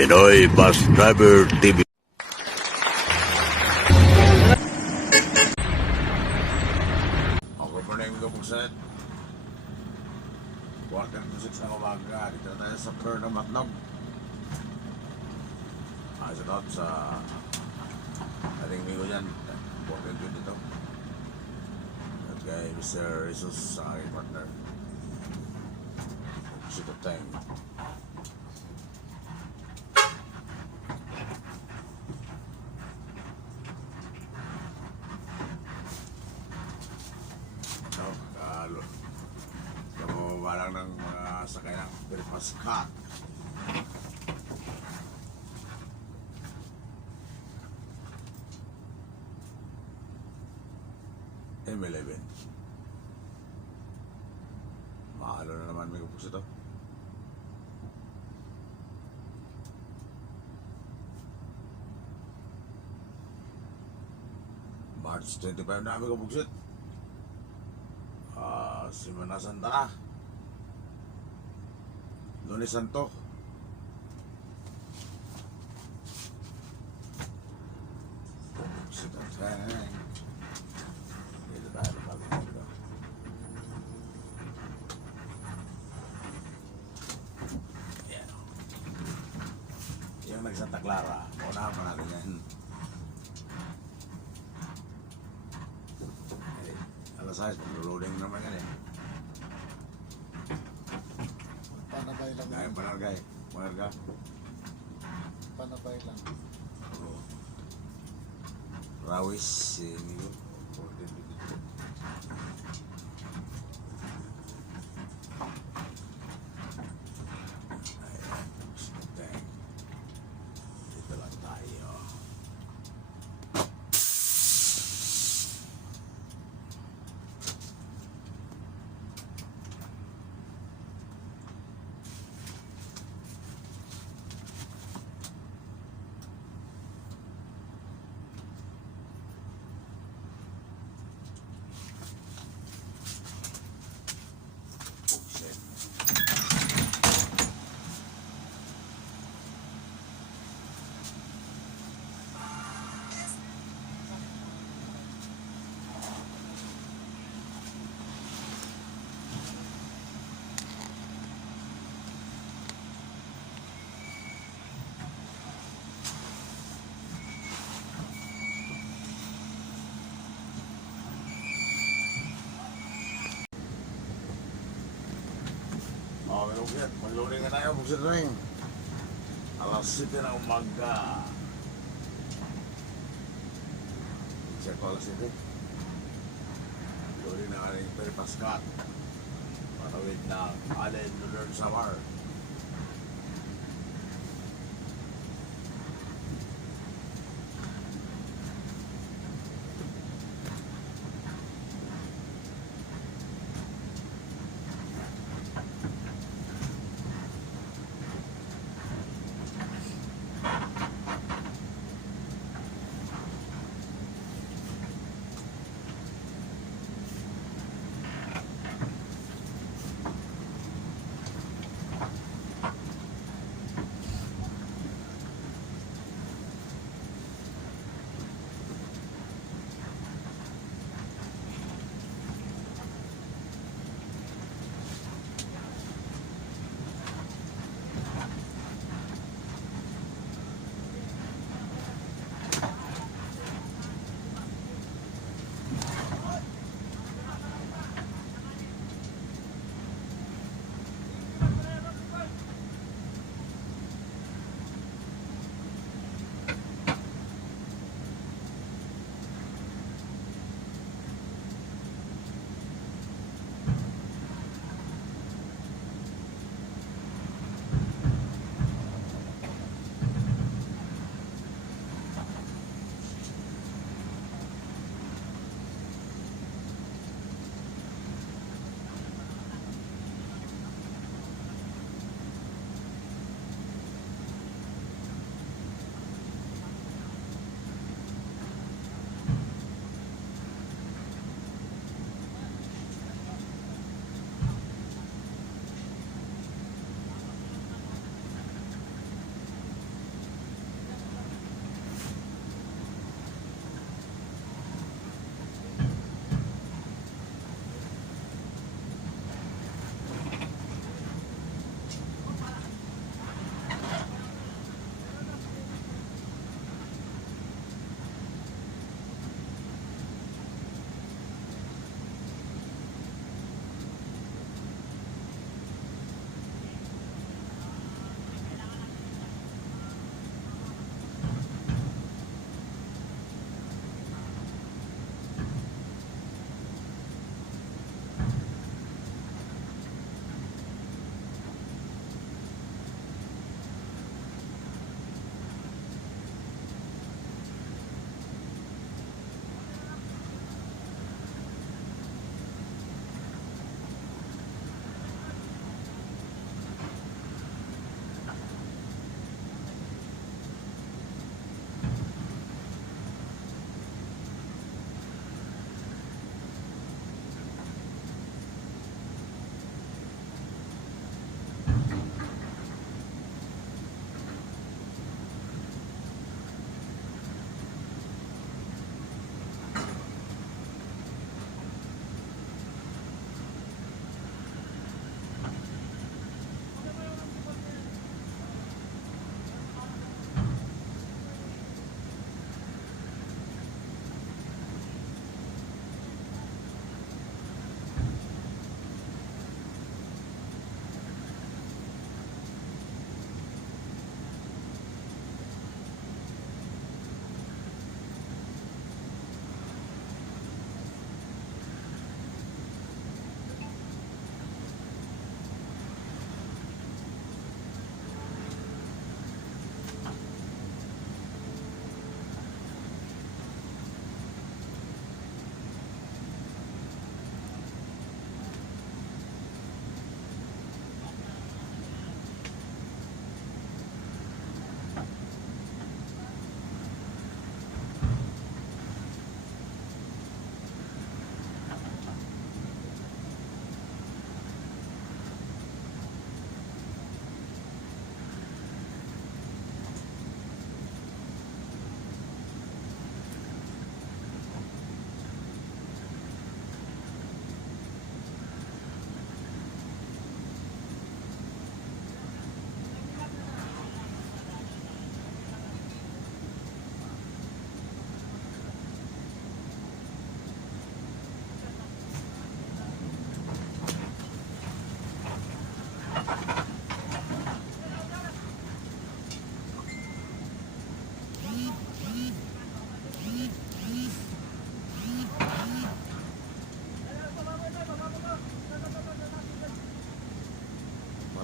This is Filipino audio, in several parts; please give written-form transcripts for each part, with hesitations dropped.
Pinoy Bus Driver TV. Good morning mga bukset. Quarter to 6 ng umaga. Dito na tayo sa Fleur ng Matnog. Sa not sa ating migo dyan. Quarter to dito. At kay Mr. Jesus sa aking partner. Sito time. Kababalang ng mga sakay ng Perpaskat. M11 mahalo na naman may kupos ito. March 25 na may kupos ito. Semana Santa na. Lunes Santo. Dito tayo na pala dito. Yan. Yung nag-Santa Clara. Unahan pa natin yan. Alas 6, pag-loading naman yan eh. Panabay lang. Gaya panargay. Panarga. Panabay lang. Rawis. Ini yun. Dito lang tayo. Mag-loading na tayo, buksit ring. Alas 7 na umaga. Check ko alas 7. Loading na aling Perpaskat. Patawid ng Allen Lulern Samar.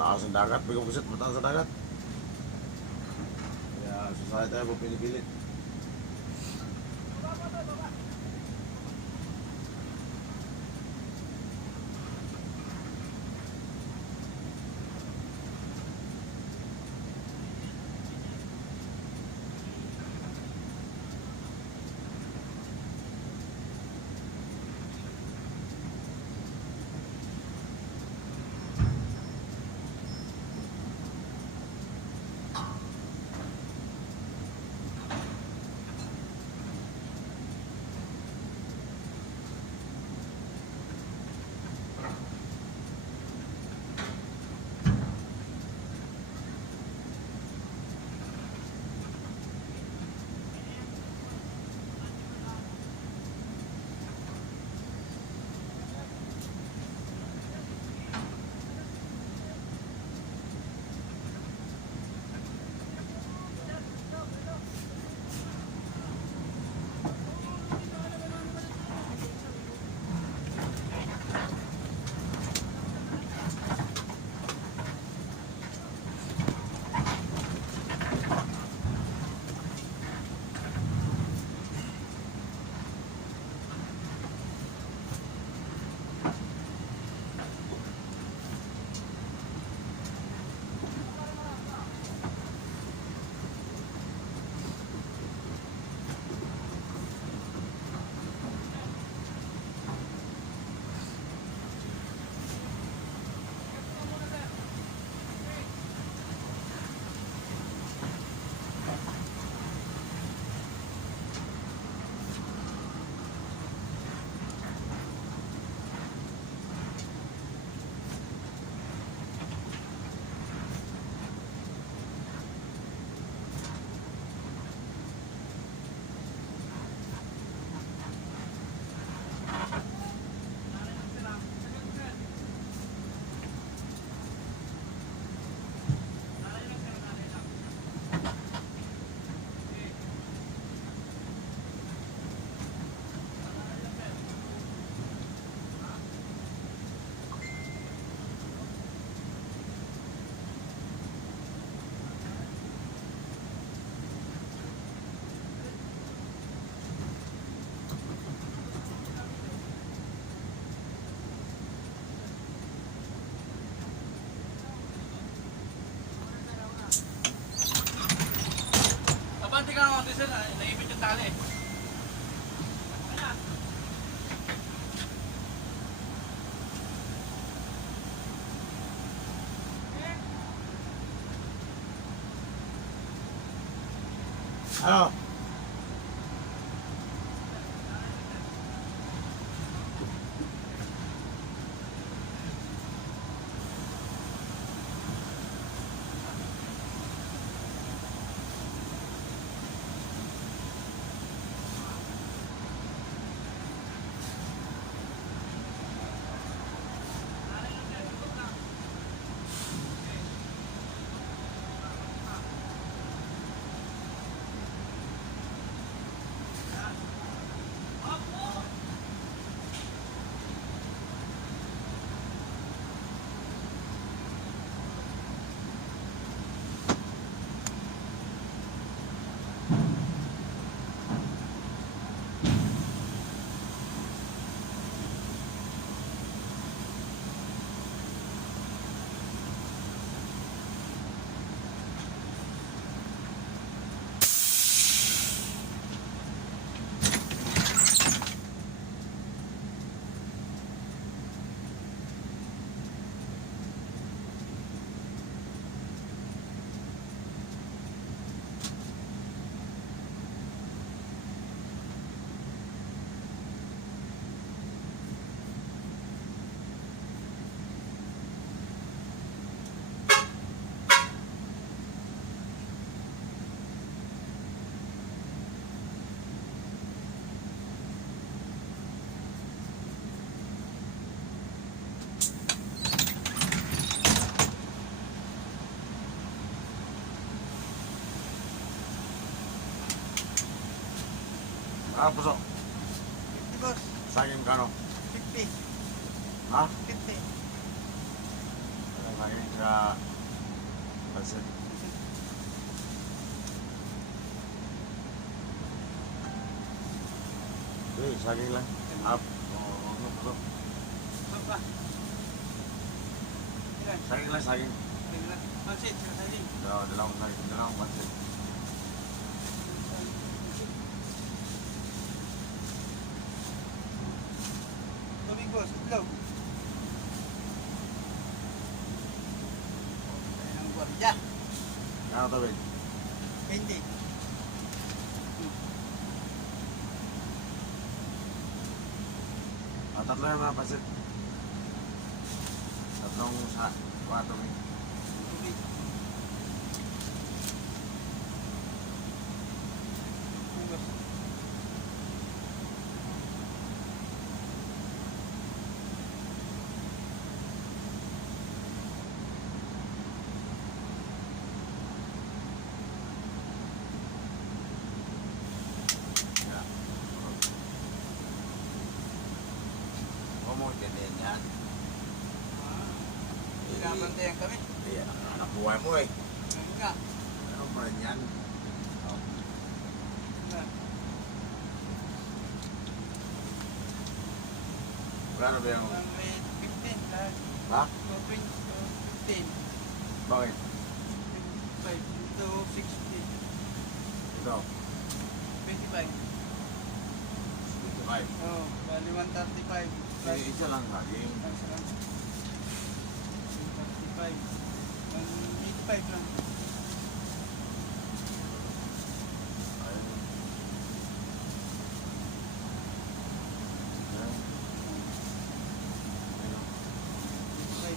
mataas ang dagat. Bigong kusit, mataas ang dagat. Kaya susaya tayo po pinipilit. Abante ka naman, sir. Naipit yung tali. Ano? Ah, puso. 50 boss. Saging kano? 50. Ha? 50. Saging. Sa... Pansit. Okay, saging lang. Up. Oo, puso. Apa? Ilan? Saging lang, saging. Ilan? Pansit, sila saging. Dalawang saging, dalawang pansit. Tubig, boss. Itlog. Tayo ng gwardiya. Ano tawid? 20. Tatlo yung mga pansit. Tatlong sa... Kwato eh. Tubig. Tubig, boss. Yeah. Kumuha din yan. Pinabantayan kami. Iya, anak buhay mo eh. Ngayon nga. Ano pa rin yan? Nga. Kano ba yung... Ang rate 15 lahat. Ha? 15. Bakit? 5 to 60. Ito. 25. 25. Oh, bali 135. Plus Isa lang saging. plus lang. 135. 185 lang. Ayun. Ayan. Ayun. 85.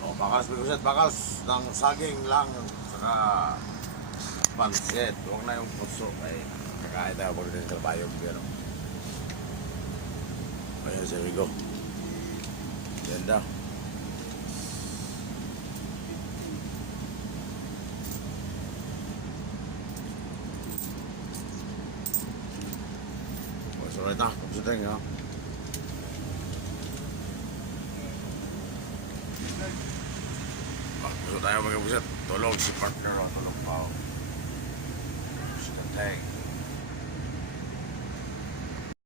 O, bakas, biguset, bakas. Ng saging lang. Saka... pansit. Huwag na yung puso. Ay, kakain tayo pag rin sa bayog. Pero... Ayun, there we go. Ganda. So, right na. Kamusta tayo nga? Gusto tayo mag-ibuset. Tulog si partner. Tulog pa. Gusto tayo.